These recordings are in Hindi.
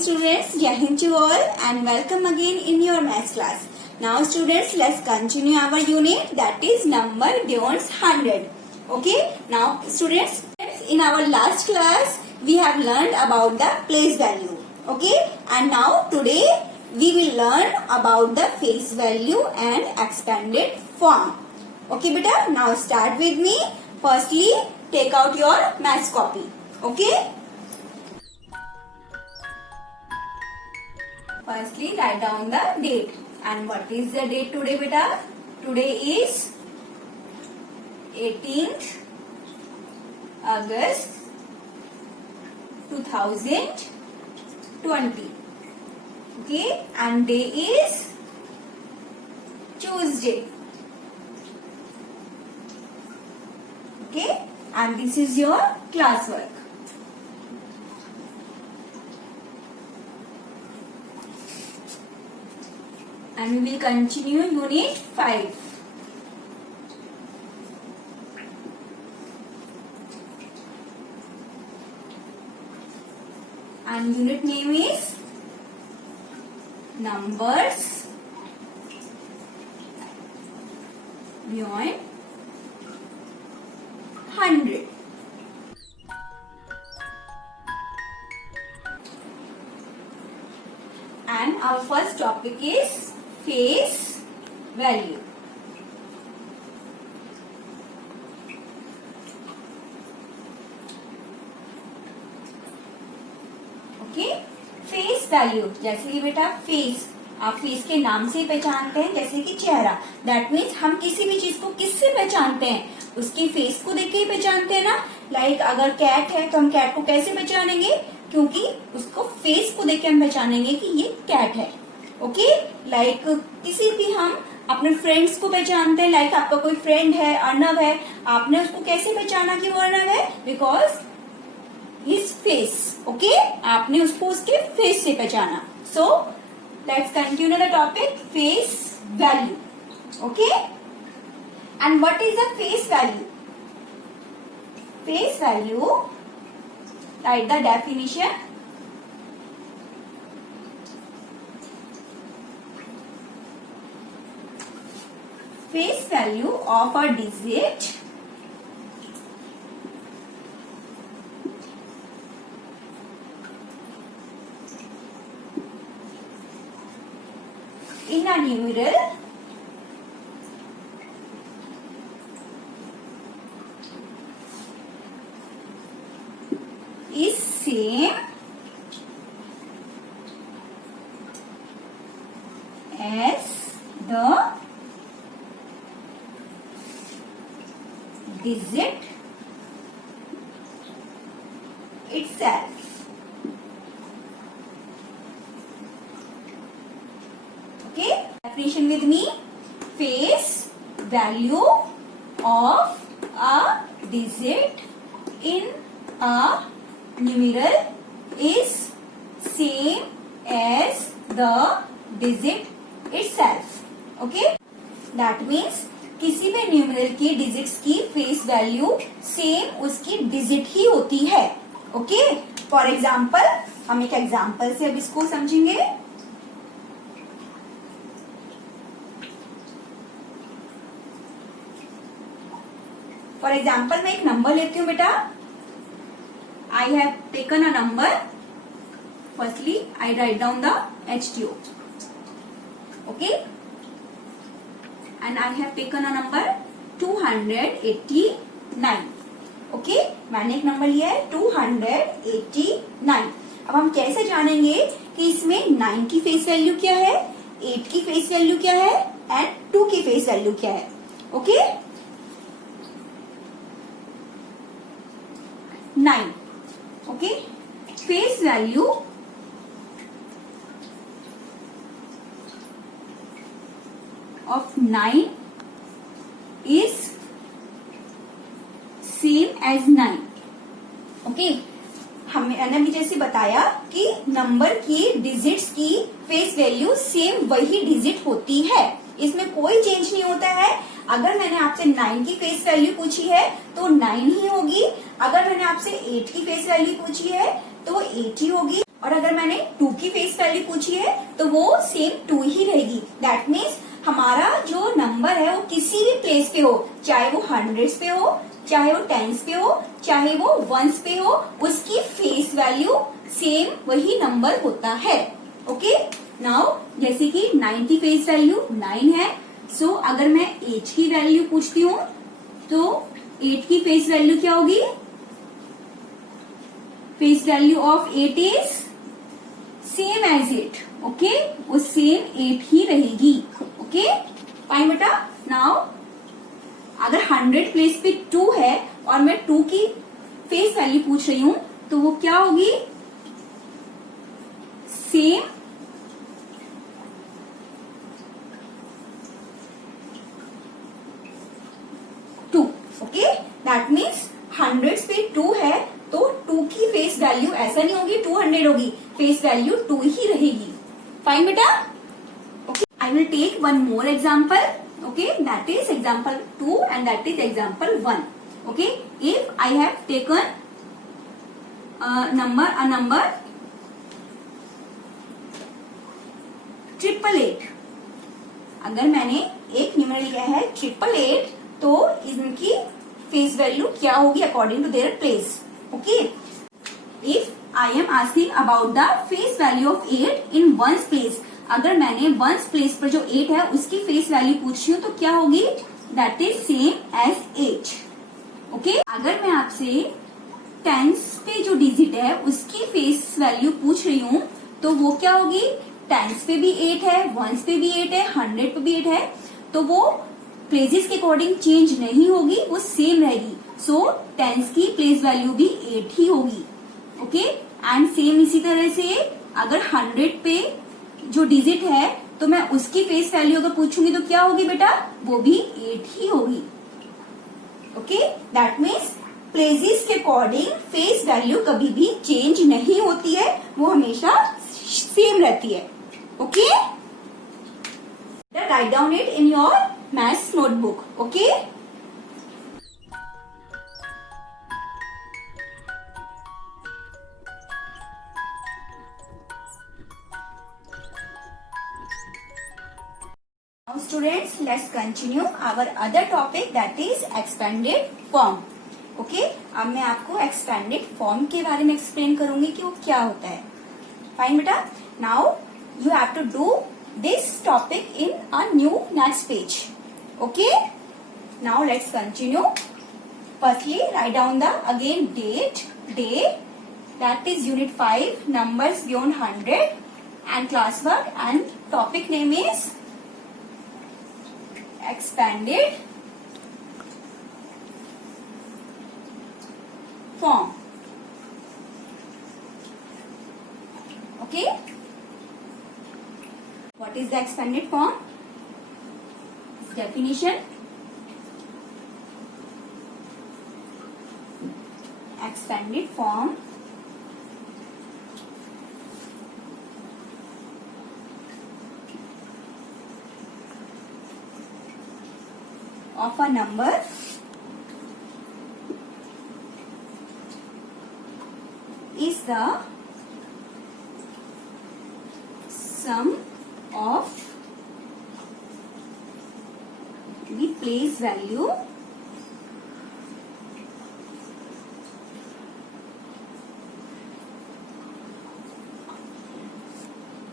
students, Jai Hind to all and welcome again in your maths class. Now students, let's continue our unit that is number beyond 100. Okay, now students, in our last class we have learned about the place value. Okay, and now today we will learn about the face value and expanded form. Okay beta, now start with me. Firstly, take out your maths copy. Okay. Firstly, write down the date. And what is the date today, beta? Today is 18th August 2020. Okay, and day is Tuesday. Okay, and this is your classwork. And we will continue unit 5. And unit name is numbers beyond 100. And our first topic is face value. Okay, face value जैसे कि बेटा फेस, आप फेस के नाम से पहचानते हैं, जैसे कि चेहरा. दैट मीन्स हम किसी भी चीज को किससे पहचानते हैं? उसकी फेस को देख के ही पहचानते हैं ना. लाइक अगर कैट है तो हम कैट को कैसे पहचानेंगे? क्योंकि उसको फेस को देख के हम पहचानेंगे कि ये कैट है. ओके, लाइक किसी भी हम अपने फ्रेंड्स को पहचानते हैं. लाइक आपका कोई फ्रेंड है, अर्नव है, आपने उसको कैसे पहचाना कि वो अर्नव है? Because his face. ओके, आपने उसको उसके फेस से पहचाना. So let's continue the topic face value. Okay, and what is the face value? Face value, right the definition. Face value of a digit in a numeral is same as the digit itself. Okay, definition with me. Face value of a digit in a numeral is same as the digit itself. Okay, that means किसी भी न्यूमरल की डिजिट्स की फेस वैल्यू सेम उसकी डिजिट ही होती है. ओके, फॉर एग्जाम्पल हम एक एग्जाम्पल से अब इसको समझेंगे. फॉर एग्जाम्पल मैं एक नंबर लेती हूँ बेटा. आई have taken a number. Firstly I right down the HTO. Okay, and I have taken a number 289. Okay, मैंने एक नंबर लिया है 289. अब हम कैसे जानेंगे कि इसमें 9 की फेस वैल्यू क्या है, 8 की फेस वैल्यू क्या है एंड 2 की फेस वैल्यू क्या है? Okay, 9. Okay, face value of 9 is same as 9. Okay, मैंने अभी जैसे बताया कि नंबर की डिजिट्स की फेस वैल्यू सेम वही डिजिट होती है, इसमें कोई चेंज नहीं होता है. अगर मैंने आपसे 9 की फेस वैल्यू पूछी है तो 9 ही होगी. अगर मैंने आपसे 8 की फेस वैल्यू पूछी है तो वो 8 ही होगी। और अगर मैंने 2 की फेस वैल्यू पूछी है तो वो सेम 2 ही रहेगी। दैट मीन्स हमारा जो नंबर है वो किसी भी प्लेस पे हो, चाहे वो हंड्रेड्स पे हो, चाहे वो टेंस पे हो, चाहे वो वंस पे हो, उसकी फेस वैल्यू सेम वही नंबर होता है। ओके, नाउ जैसे कि 9 की फेस वैल्यू 9 है, सो अगर मैं 8 की वैल्यू पूछती हूँ तो 8 की फेस वैल्यू क्या होगी? Face value of 8 is same as it. Okay, वो सेम 8 ही रहेगी। ओके, फाइन बेटा। नाउ अगर 100 प्लेस पे 2 है और मैं 2 की फेस वैल्यू पूछ रही हूं तो वो क्या होगी? सेम 2। ओके, दैट मीन्स 100 पे 2 है तो 2 की फेस वैल्यू ऐसा नहीं होगी 200 होगी, फेस वैल्यू 2 ही रहेगी। फाइन बेटा। Okay, I will take one more example. Okay, that is example 2 and that is example 1। Okay, if I have taken a number 888, अगर मैंने एक नंबर लिया है 888 तो इनकी फेस वैल्यू क्या होगी according to their place? Okay, if I am asking about the face value of 8 in ones place, अगर मैंने वंस प्लेस पर जो 8 है उसकी फेस वैल्यू पूछी हूँ तो क्या होगी? That is same as 8। ओके, अगर मैं आपसे टेंस पे जो डिजिट है उसकी फेस वैल्यू पूछ रही हूँ तो वो क्या होगी? टेंस पे भी 8 है, वंस पे भी 8 है, 100 पे भी 8 है, तो वो प्लेसेस के अकॉर्डिंग चेंज नहीं होगी, वो सेम रहेगी। सो टेंस की प्लेस वैल्यू भी 8 ही होगी। ओके, एंड सेम इसी तरह से अगर 100 पे जो डिजिट है तो मैं उसकी फेस वैल्यू अगर पूछूंगी तो क्या होगी बेटा? वो भी 8 ही होगी। ओके, दैट मीन्स प्लेसेस के अकॉर्डिंग फेस वैल्यू कभी भी चेंज नहीं होती है, वो हमेशा सेम रहती है। Okay, write down it in your maths notebook. Okay, now students, let's continue our other topic, that is expanded form. Okay, अब मैं आपको एक्सपेंडेड फॉर्म के बारे में एक्सप्लेन करूंगी कि वो क्या होता है। फाइन बेटा, now you have to do this topic in a new next page. Okay, now let's continue. Firstly write down the again date, day, that is unit 5, numbers beyond 100 and class work, and topic name is expanded form. Okay, what is the expanded form? Its definition: expanded form of a number is the sum of the place value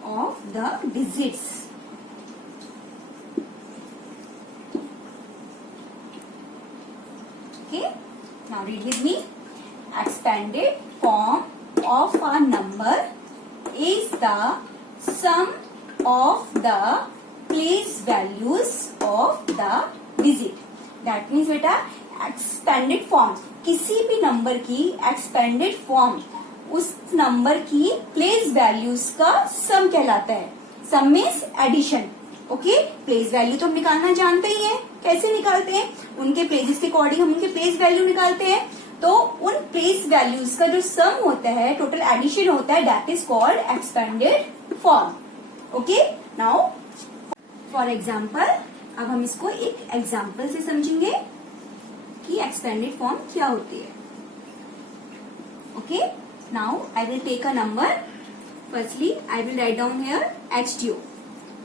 of the digits. Okay, now read with me. Expanded form of a number is the sum of the place values of the digit. That means बेटा expanded form, किसी भी नंबर की expanded form उस नंबर की प्लेस वैल्यूज का सम कहलाता है। Sum means addition. Okay, place value तो हम निकालना जानते ही हैं, कैसे निकालते हैं? उनके प्लेसेस के अकॉर्डिंग हम उनके प्लेस वैल्यू निकालते हैं। तो उन प्लेस वैल्यूज का जो सम होता है, टोटल एडिशन होता है, that is called expanded form. Okay, now for example, अब हम इसको एक एग्जाम्पल से समझेंगे कि एक्सपेंडेड फॉर्म क्या होती है। Okay, Now I will take a number. Firstly, I will write down here HDO.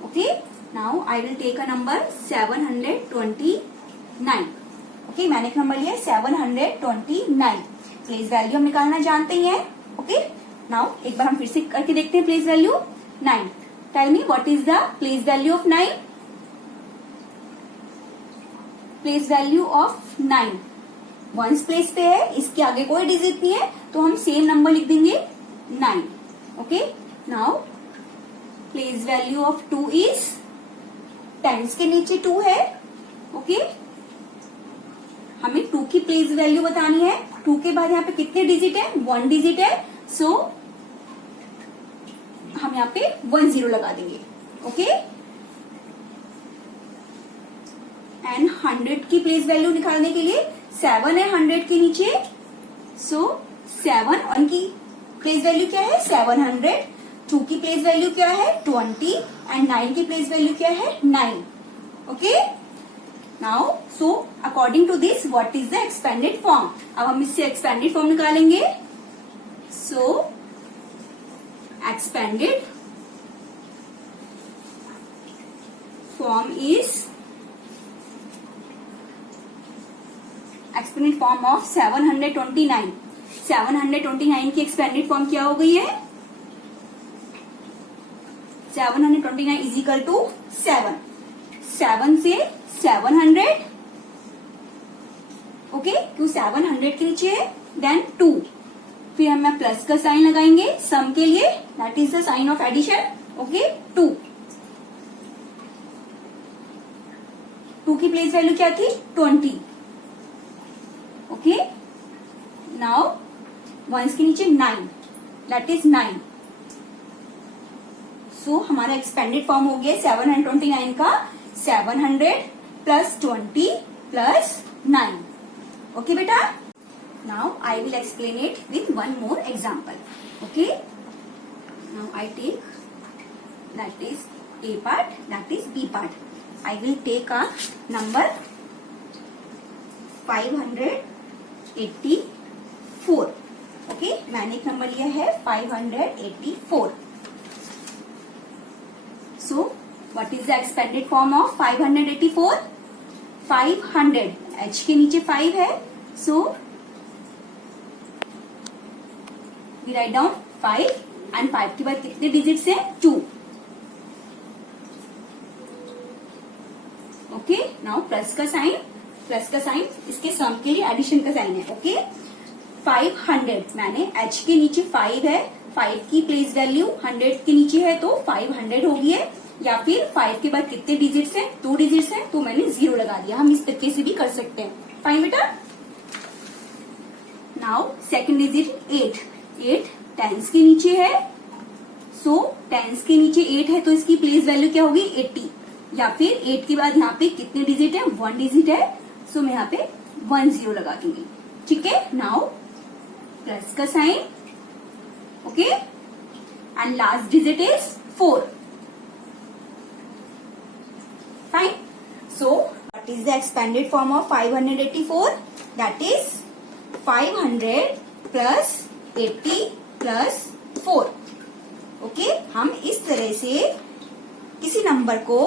Okay. Now I will take a number 729. Okay, मैंने एक नंबर लिया 729. प्लेस वैल्यू हम निकालना जानते ही हैं. ओके. नाउ एक बार हम फिर से करके देखते हैं. Place value 9. Tell me what is the place value of 9. Place value of 9 ones place पे है, इसके आगे कोई डिजिट नहीं है, तो हम सेम नंबर लिख देंगे 9. Okay. Now place value of 2 is, tens के नीचे 2 है. ओके. हमें 2 की प्लेस वैल्यू बतानी है. 2 के बाद यहाँ पे कितने डिजिट है? 1 डिजिट है. सो हम यहाँ पे 10 लगा देंगे. ओके. एंड 100 की प्लेस वैल्यू निकालने के लिए 7 है 100 के नीचे. सो 7 1 की प्लेस वैल्यू क्या है? 700. 2 की प्लेस वैल्यू क्या है? 20. एंड 9 की प्लेस वैल्यू क्या है? 9. Okay. Now so according to this what is the expanded form. अब हम इससे एक्सपेंडेड फॉर्म निकालेंगे. So expanded form is expanded form of 729. 729 की एक्सपेंडेड फॉर्म क्या हो गई है? 729 इज इक्वल टू 7. 7 से 700. ओके. क्यों 700 के नीचे है? देन 2. फिर हम प्लस का साइन लगाएंगे सम के लिए. That is the sign of addition. Okay. 2 की प्लेस वैल्यू क्या थी? 20. ओके. नाउ वंस के नीचे 9. That is 9. सो हमारा एक्सपेंडेड फॉर्म हो गया 729 का 700 प्लस 20 प्लस 9. ओके बेटा. Now I will explain it with one more example. Okay. Now I take that is A part, that is B part. I will take a number 584. Okay. मैंने एक नंबर लिया है 584. So what is the expanded form of 584? 500 H के नीचे 5 है. So we write down 5 and 5 के बाद कितने डिजिट्स हैं? 2. ओके. नाउ प्लस का साइन इसके सम के लिए एडिशन का साइन है. ओके. 500 मैंने H के नीचे 5 है. 5 की प्लेस वैल्यू 100 के नीचे है तो 500 होगी है. या फिर 5 के बाद कितने डिजिट्स हैं? 2 डिजिट्स हैं, तो मैंने 0 लगा दिया. हम इस तरीके से भी कर सकते हैं. फाइन बेटा. नाउ सेकंड डिजिट 8 टेंस के नीचे है. सो टेंस के नीचे 8 है तो इसकी प्लेस वैल्यू क्या होगी? 80. या फिर 8 के बाद यहाँ पे कितने डिजिट है? 1 डिजिट है. सो मैं यहाँ पे 10 लगा दूंगी. ठीक है. नाउ प्लस का sign. Okay. And last digit is 4. Fine. So what is the expanded form of 584? That is 500 plus 80 plus 4. Okay. हम इस तरह से किसी नंबर को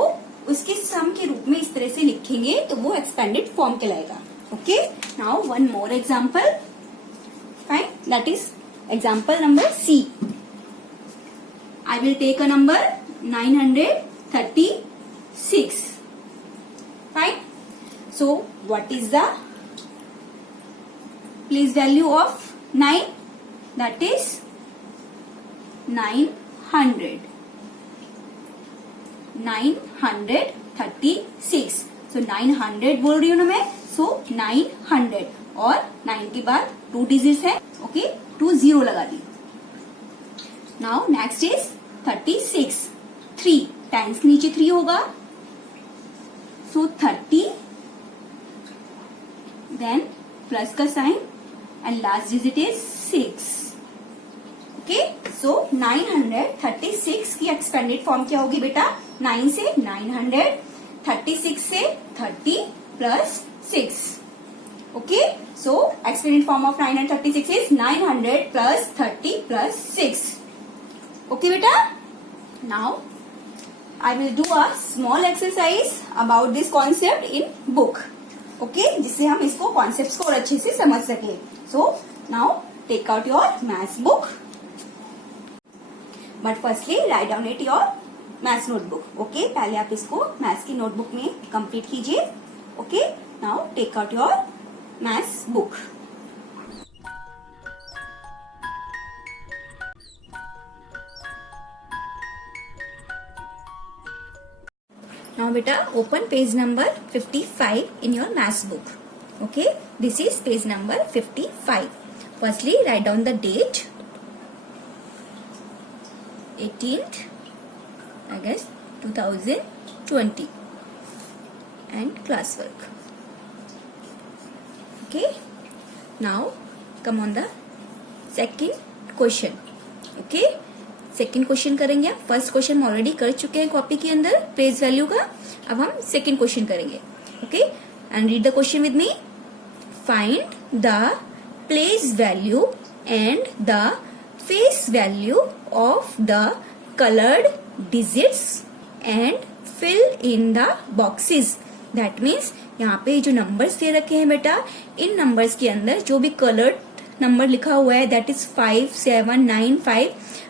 उसके सम के रूप में इस तरह से लिखेंगे तो वो एक्सपेंडेड फॉर्म कहलाएगा. Okay. Now one more example. Fine. That is example number C. I will take a number 936. Fine. So what is the place value of 9? That is 900. 936. So 900 बोल रही हूँ ना मैं. So 900 और 9 के बाद 2 डिजिट्स है. ओके. 20 लगा दी. Now next is 36. 3 टाइम्स के नीचे 3 होगा. सो 30 देन प्लस का sign and last digit is 6. Okay. So 936 की एक्सपेंडेड फॉर्म क्या होगी बेटा? 9 से 900, 36 से 30 plus 6. Okay, so exponent form of 936 is 900 plus 30 plus 6. Okay beta, now I will do a small exercise about this concept in book. Okay, जिससे हम इसको concepts को और अच्छे से समझ सके. So now take out your maths book, but firstly write down it your maths notebook. Okay, पहले आप इसको maths की notebook में complete कीजिए. Okay, now take out your maths book. Now beta, open page number 55 in your maths book. Okay, this is page number 55. Firstly write down the date, 18th August 2020 and classwork. Okay, now come on the second question. Okay, second question करेंगे. फर्स्ट क्वेश्चन हम ऑलरेडी कर चुके हैं कॉपी के अंदर प्लेस वैल्यू का. अब हम सेकेंड क्वेश्चन करेंगे. Okay, and read the question with me. Find the place value and the face value of the coloured digits and fill in the boxes. That means यहाँ पे जो नंबर्स दे रखे हैं बेटा, इन नंबर्स के अंदर जो भी कलर्ड नंबर लिखा हुआ है दैट इज 5, 7, 9, 5,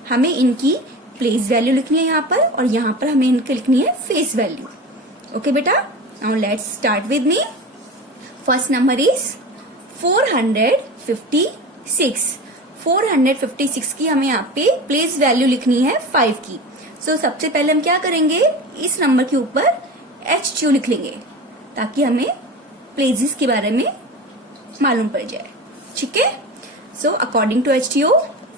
हमें इनकी प्लेस वैल्यू लिखनी है यहाँ पर, और यहाँ पर हमें इनकी लिखनी है फेस वैल्यू. ओके बेटा, now let's start with me. First number is 456. 456 की हमें यहाँ पे प्लेस वैल्यू लिखनी है 5 की. सो सबसे पहले हम क्या करेंगे, इस नंबर के ऊपर HQ लिख लेंगे ताकि हमें प्लेसेस के बारे में मालूम पड़ जाए. ठीक है, सो अकॉर्डिंग टू HTO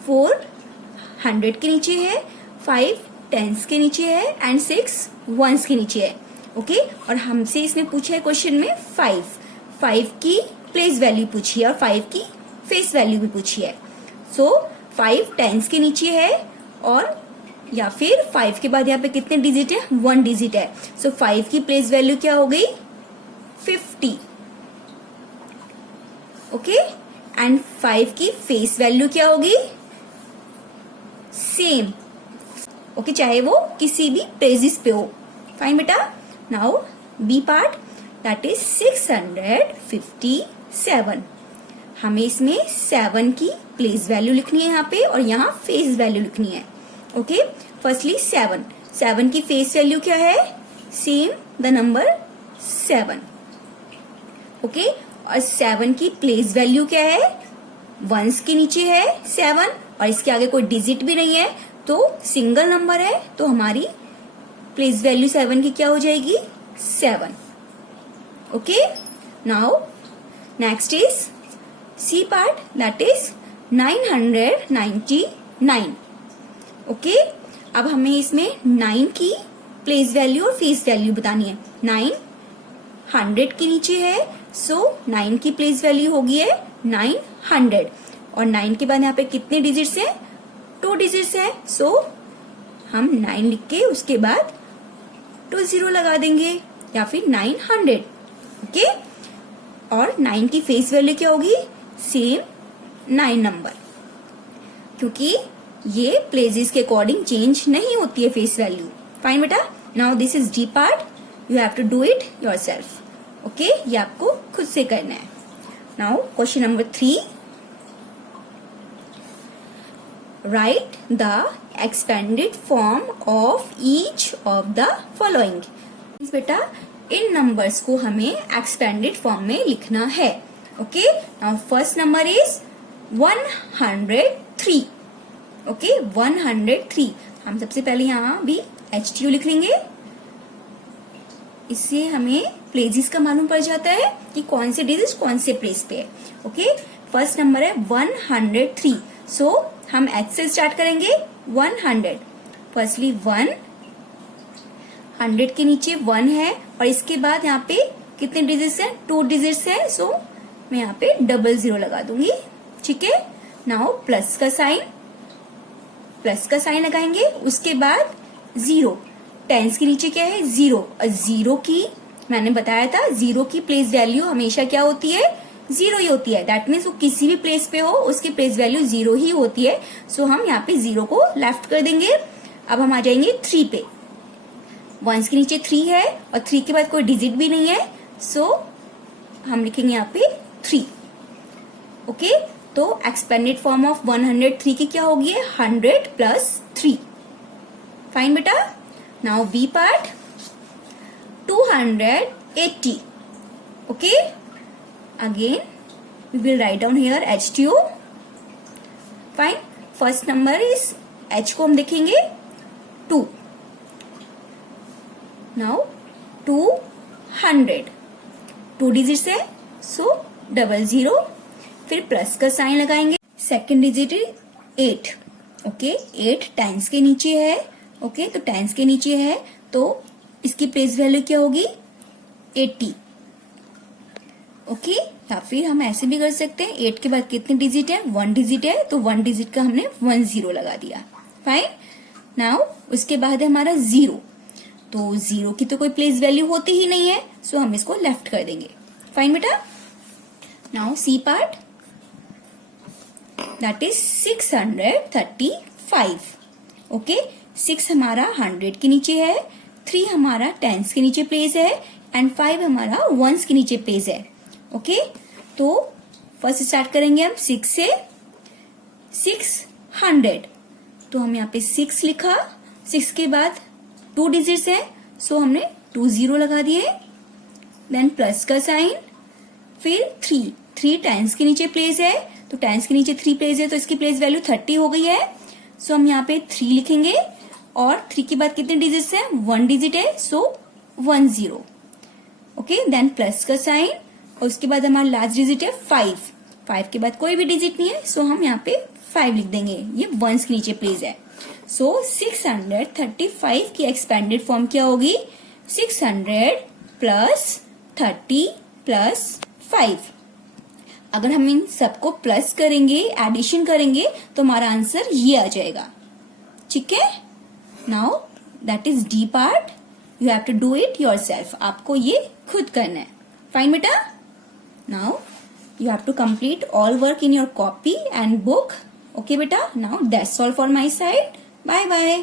400 के नीचे है, 5 10s के नीचे है एंड 6 1s के नीचे है. ओके, और हमसे इसने पूछा है क्वेश्चन में 5 की प्लेस वैल्यू पूछी है और 5 की फेस वैल्यू भी पूछी है. सो 5 10s के नीचे है, और या फिर 5 के बाद यहाँ पे कितने डिजिट है, 1 डिजिट है. सो 5 की प्लेस वैल्यू क्या हो गई, 50. ओके, एंड 5 की फेस वैल्यू क्या होगी, सेम. ओके, चाहे वो किसी भी प्लेसेस पे हो. फाइन बेटा, now B part that is 657. हमें इसमें 7 की प्लेस वैल्यू लिखनी है यहाँ पे, और यहाँ फेस वैल्यू लिखनी है. ओके, फर्स्टली 7 की फेस वैल्यू क्या है, सेम द नंबर 7. ओके, और 7 की प्लेस वैल्यू क्या है, 1s के नीचे है 7, और इसके आगे कोई डिजिट भी नहीं है, तो सिंगल नंबर है, तो हमारी प्लेस वैल्यू 7 की क्या हो जाएगी, 7. Okay, now next is C part that is 999. Okay, अब हमें इसमें 9 की प्लेस वैल्यू और फेस वैल्यू बतानी है. 9 100 के नीचे है, सो 9 की प्लेस वैल्यू होगी है 900, और 9 के बाद यहाँ पे कितने डिजिट्स हैं, 2 डिजिट्स है. सो हम 9 लिख के उसके बाद 20 लगा देंगे, या फिर 900. ओके, और 9 की फेस वैल्यू क्या होगी, सेम 9 नंबर, क्योंकि ये प्लेसेस के अकॉर्डिंग चेंज नहीं होती है फेस वैल्यू. फाइन बेटा, now this is D part, you have to do it yourself. Okay, ये आपको खुद से करना है. Now question number 3, write the expanded form of each of the following. बेटा, इन नंबर्स को हमें एक्सपेंडेड फॉर्म में लिखना है. Okay, now first number is 103. Okay, 103. हम सबसे पहले यहाँ भी HTO लिख लेंगे, इससे हमें प्लेसेस का मालूम पड़ जाता है कि कौन से डिजिट कौन से प्लेस पे है. ओके, फर्स्ट नंबर है 103. सो हम H से स्टार्ट करेंगे 100. फर्स्टली 100 के नीचे 1 है, और इसके बाद यहाँ पे कितने डिजिट्स हैं, 2 डिजिट्स है. सो मैं यहाँ पे 00 लगा दूंगी. ठीक है, नाउ प्लस का साइन लगाएंगे, उसके बाद 0. 10s के नीचे क्या है, 0, और 0 की मैंने बताया था 0 की प्लेस वैल्यू हमेशा क्या होती है, जीरो ही होती है। दैट मीन्स वो किसी भी प्लेस पे हो उसकी प्लेस वैल्यू जीरो ही होती है। सो हम यहाँ पे जीरो को लेफ्ट कर देंगे। अब हम आ जाएंगे 3 पे। वंस के नीचे 3 है और 3 के बाद कोई डिजिट भी नहीं है, सो हम लिखेंगे यहाँ पे 3। ओके, तो एक्सपेंडेड फॉर्म ऑफ 103 की क्या होगी? 100 प्लस 3। फाइन बेटा। Now B part 280। Okay, again we will write down here H2O. Fine. First number is H को हम देखेंगे 2. Now 200 2 डिजिट है, सो 00, फिर प्लस का साइन लगाएंगे। Second digit 8। ओके, 8 टाइम्स के नीचे है। ओके, तो टाइम्स के नीचे है तो इसकी प्लेस वैल्यू क्या होगी? 80। ओके, या फिर हम ऐसे भी कर सकते हैं, 8 के बाद कितने डिजिट है? 1 डिजिट है, तो 1 डिजिट का हमने 10 लगा दिया। फाइन। नाउ उसके बाद है हमारा 0, तो 0 की तो कोई प्लेस वैल्यू होती ही नहीं है, सो हम इसको लेफ्ट कर देंगे। फाइन बेटा। Now C part, that is 635। Okay, 6 हमारा 100 के नीचे है, 3 हमारा टेंस के नीचे प्लेस है एंड 5 हमारा वंस के नीचे प्लेस है। ओके, तो फर्स्ट स्टार्ट करेंगे हम 6 से। 600, तो हम यहाँ पे 6 लिखा, 6 के बाद 2 डिजिट्स है, सो हमने 20 लगा दिए। देन प्लस का साइन, फिर 3 टाइम्स के नीचे प्लेस है, तो टाइम्स के नीचे 3 प्लेस है, तो इसकी प्लेस वैल्यू 30 हो गई है। सो हम यहाँ पे 3 लिखेंगे और 3 के बाद कितने डिजिट्स है? 1 डिजिट है, सो 10। ओके, देन प्लस का साइन और उसके बाद हमारा लास्ट डिजिट है 5 के बाद कोई भी डिजिट नहीं है, सो हम यहाँ पे 5 लिख देंगे, ये वंस के नीचे प्लेस है। सो 635 की एक्सपेंडेड फॉर्म क्या होगी? 600 प्लस 30 प्लस 5। अगर हम इन सबको प्लस करेंगे, एडिशन करेंगे, तो हमारा आंसर ये आ जाएगा। ठीक है। Now that is D part, you have to do it yourself. आपको ये खुद करना है। फाइन बेटा। Now you have to complete all work in your copy and book. Okay beta, now that's all for my side. Bye bye.